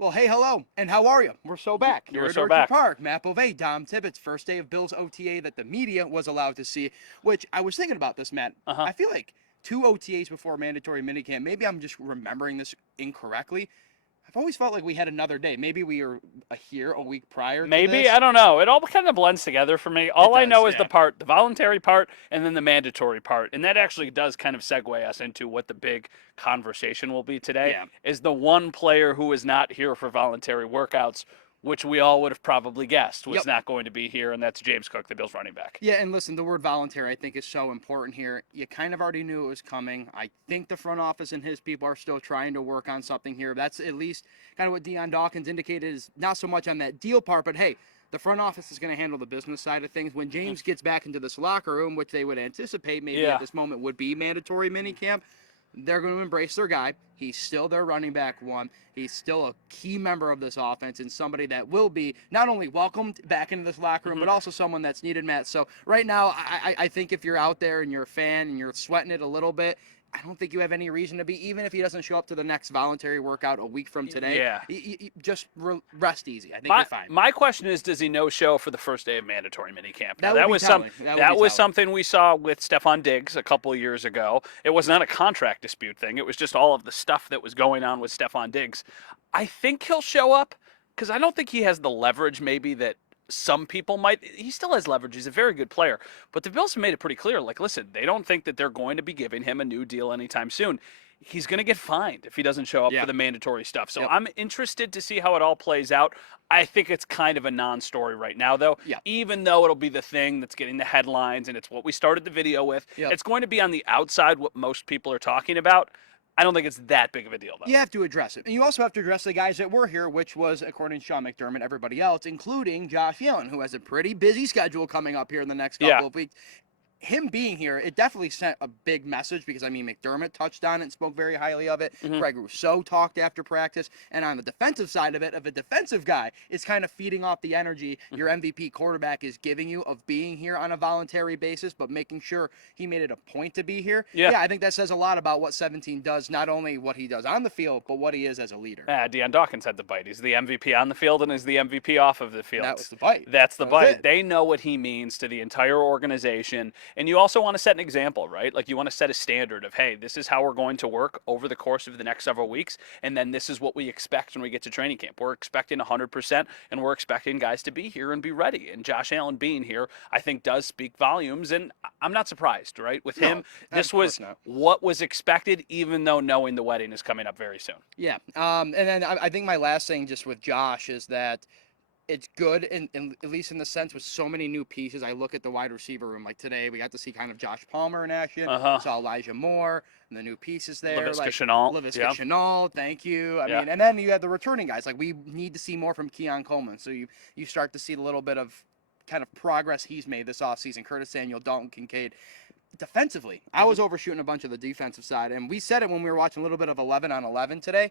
Well, hey, hello, and how are you? We're so back. You Here were at so Orchard back. Park, Matt Bovee, Dom Tippett's first day of Bills OTA that the media was allowed to see, which I was thinking about this, Matt. Uh huh. I feel like two OTAs before mandatory minicamp, maybe I'm just remembering this incorrectly. I've always felt like we had another day. Maybe we were here a week prior to Maybe, this. I don't know. It all kind of blends together for me. It All I does, know is yeah. the voluntary part, and then the mandatory part. And that actually does kind of segue us into what the big conversation will be today Yeah. is the one player who is not here for voluntary workouts, which we all would have probably guessed was Yep. not going to be here, and that's James Cook, the Bills running back. Yeah, and listen, the word voluntary I think is so important here. You kind of already knew it was coming. I think the front office and his people are still trying to work on something here. That's at least kind of what Deion Dawkins indicated is not so much on that deal part, but hey, the front office is going to handle the business side of things. When James gets back into this locker room, which they would anticipate maybe at Yeah. this moment would be mandatory minicamp, they're going to embrace their guy. He's still their running back one. He's still a key member of this offense and somebody that will be not only welcomed back into this locker room, but also someone that's needed, Matt. So right now, I think if you're out there and you're a fan and you're sweating it a little bit, I don't think you have any reason to be, even if he doesn't show up to the next voluntary workout a week from today. Yeah. Just rest easy. I think My, you're fine. my question is, does he no show for the first day of mandatory minicamp? That Now, would that be was telling. That would be that was telling. something we saw with Stephon Diggs a couple of years ago. It was not a contract dispute thing. It was just all of the stuff that was going on with Stephon Diggs. I think he'll show up because I don't think he has the leverage maybe that some people might. He still has leverage. He's a very good player. But the Bills have made it pretty clear, like, listen, they don't think that they're going to be giving him a new deal anytime soon. He's going to get fined if he doesn't show up Yeah. for the mandatory stuff. So Yep. I'm interested to see how it all plays out. I think it's kind of a non-story right now, though. Yeah. Even though it'll be the thing that's getting the headlines and it's what we started the video with, Yep. it's going to be on the outside what most people are talking about. I don't think it's that big of a deal, though. You have to address it. And you also have to address the guys that were here, which was, according to Sean McDermott, everybody else, including Josh Allen, who has a pretty busy schedule coming up here in the next couple of weeks. Him being here, it definitely sent a big message because, I mean, McDermott touched on it and spoke very highly of it. Greg Rousseau talked after practice. And on the defensive side of it, if a defensive guy is kind of feeding off the energy your MVP quarterback is giving you of being here on a voluntary basis, but making sure he made it a point to be here. Yeah. I think that says a lot about what 17 does, not only what he does on the field, but what he is as a leader. Deion Dawkins had the bite. He's the MVP on the field and is the MVP off of the field. That was the bite. That's the That was bite. it. They know what he means to the entire organization. And you also want to set an example, right? Like you want to set a standard of, hey, this is how we're going to work over the course of the next several weeks. And then this is what we expect when we get to training camp. We're expecting 100%, and we're expecting guys to be here and be ready. And Josh Allen being here, I think, does speak volumes. And I'm not surprised, right? With him, this was what was expected, even though knowing the wedding is coming up very soon. Yeah. And then I think my last thing just with Josh is that it's good, in at least in the sense with so many new pieces. I look at the wide receiver room. Like today, we got to see kind of Josh Palmer in action. Saw Elijah Moore and the new pieces there. Laviska like Shenault. Laviska Shenault, thank you. I Yeah. mean, and then you have the returning guys. Like we need to see more from Keon Coleman. So you start to see a little bit of kind of progress he's made this offseason. Curtis Samuel, Dalton Kincaid. Defensively, I was overshooting a bunch of the defensive side, and we said it when we were watching a little bit of 11 on 11 today.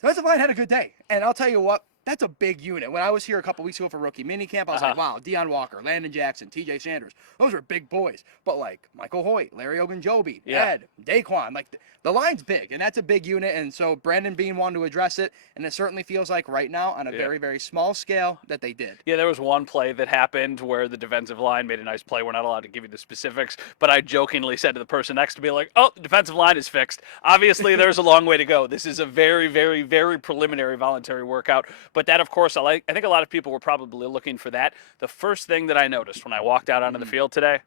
Defensive line had a good day, and I'll tell you what, that's a big unit. When I was here a couple weeks ago for rookie minicamp, I was like, wow, Deion Walker, Landon Jackson, TJ Sanders, those are big boys. But like Michael Hoyt, Larry Ogunjobi, Ed, Daquan, like the line's big, and that's a big unit. And so Brandon Beane wanted to address it, and it certainly feels like right now on a very, very small scale that they did. Yeah, there was one play that happened where the defensive line made a nice play. We're not allowed to give you the specifics, but I jokingly said to the person next to me, like, oh, the defensive line is fixed. Obviously, there's a long way to go. This is a very, very, very preliminary voluntary workout. But that, of course, I think a lot of people were probably looking for that. The first thing that I noticed when I walked out onto the field today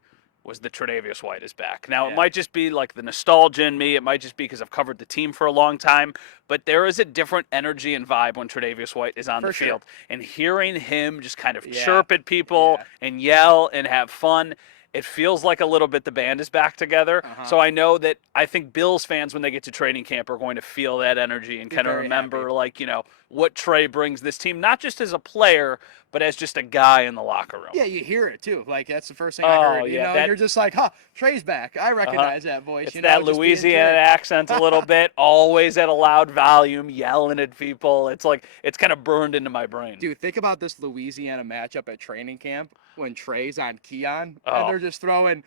was that Tre'Davious White is back. Now, it might just be like the nostalgia in me. It might just be because I've covered the team for a long time. But there is a different energy and vibe when Tre'Davious White is on the field. And hearing him just kind of chirp at people and yell and have fun, it feels like a little bit the band is back together. So I know that I think Bills fans, when they get to training camp, are going to feel that energy and kind of remember, like, you know, what Trey brings this team, not just as a player, but as just a guy in the locker room. Yeah, you hear it too. Like that's the first thing I heard. You know, and you're just like, huh, Trey's back. I recognize that voice. It's you know, that just Louisiana accent a little bit, always at a loud volume, yelling at people. It's like, it's kind of burned into my brain. Dude, think about this Louisiana matchup at training camp when Trey's on Keon. And they're just throwing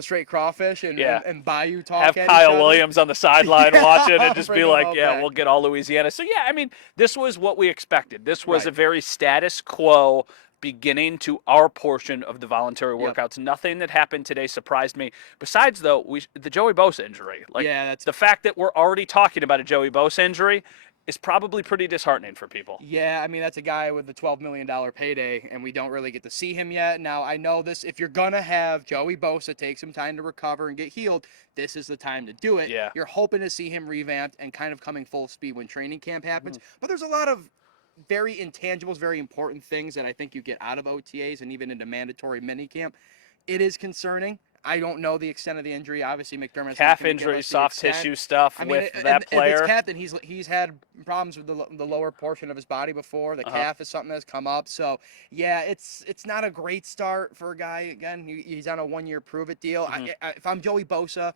straight crawfish and, Yeah. and bayou talk Have at Kyle each other. Williams on the sideline watching and just Bring be him like, out yeah, back. we'll get all Louisiana. So, yeah, I mean, this was what we expected. This was Right. a very status quo beginning to our portion of the voluntary Yep. workouts. Nothing that happened today surprised me. Besides, though, the Joey Bosa injury. Like, Yeah, that's the fact that we're already talking about a Joey Bosa injury is probably pretty disheartening for people. Yeah, I mean, that's a guy with the $12 million payday, and we don't really get to see him yet. Now, I know this, if you're going to have Joey Bosa take some time to recover and get healed, this is the time to do it. Yeah. You're hoping to see him revamped and kind of coming full speed when training camp happens. But there's a lot of very intangibles, very important things that I think you get out of OTAs and even into mandatory minicamp. It is concerning. I don't know the extent of the injury. Obviously, McDermott's not Calf gonna give injury, us the soft extent. tissue stuff I mean, with and that if player. it's calf, then he's had problems with the lower portion of his body before. The calf is something that's come up. So yeah, it's not a great start for a guy. Again, he's on a 1-year prove it deal. If I'm Joey Bosa,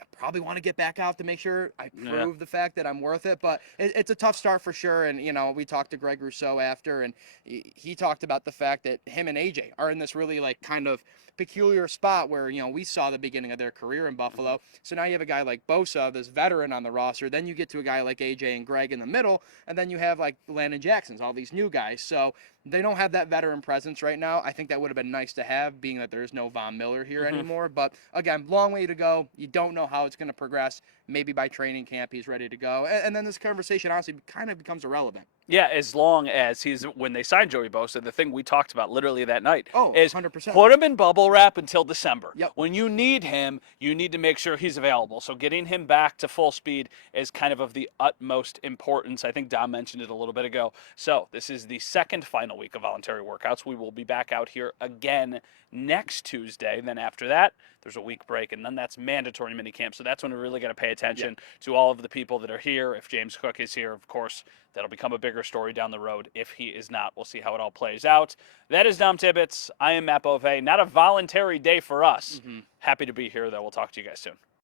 I probably want to get back out to make sure I prove the fact that I'm worth it. But it's a tough start for sure. And, we talked to Greg Rousseau after, and he talked about the fact that him and AJ are in this really, like, kind of peculiar spot where, we saw the beginning of their career in Buffalo. So now you have a guy like Bosa, this veteran on the roster. Then you get to a guy like AJ and Greg in the middle. And then you have, like, Landon Jackson's, all these new guys. So they don't have that veteran presence right now. I think that would have been nice to have, being that there's no Von Miller here anymore. But, again, long way to go. You don't know how it's going to progress. Maybe by training camp he's ready to go. And then this conversation, honestly, kind of becomes irrelevant. Yeah, as long as when they signed Joey Bosa, the thing we talked about literally that night is 100%. put him in bubble wrap until December. Yep. When you need him, you need to make sure he's available. So getting him back to full speed is kind of the utmost importance. I think Dom mentioned it a little bit ago. So this is the second final week of voluntary workouts. We will be back out here again next Tuesday. Then after that, there's a week break, and then that's mandatory minicamp. So that's when we really got to pay attention to all of the people that are here. If James Cook is here, of course, that'll become a bigger story down the road. If he is not, we'll see how it all plays out. That is Dom Tibbetts. I am Matt Bove. Not a voluntary day for us. Happy to be here, though. We'll talk to you guys soon.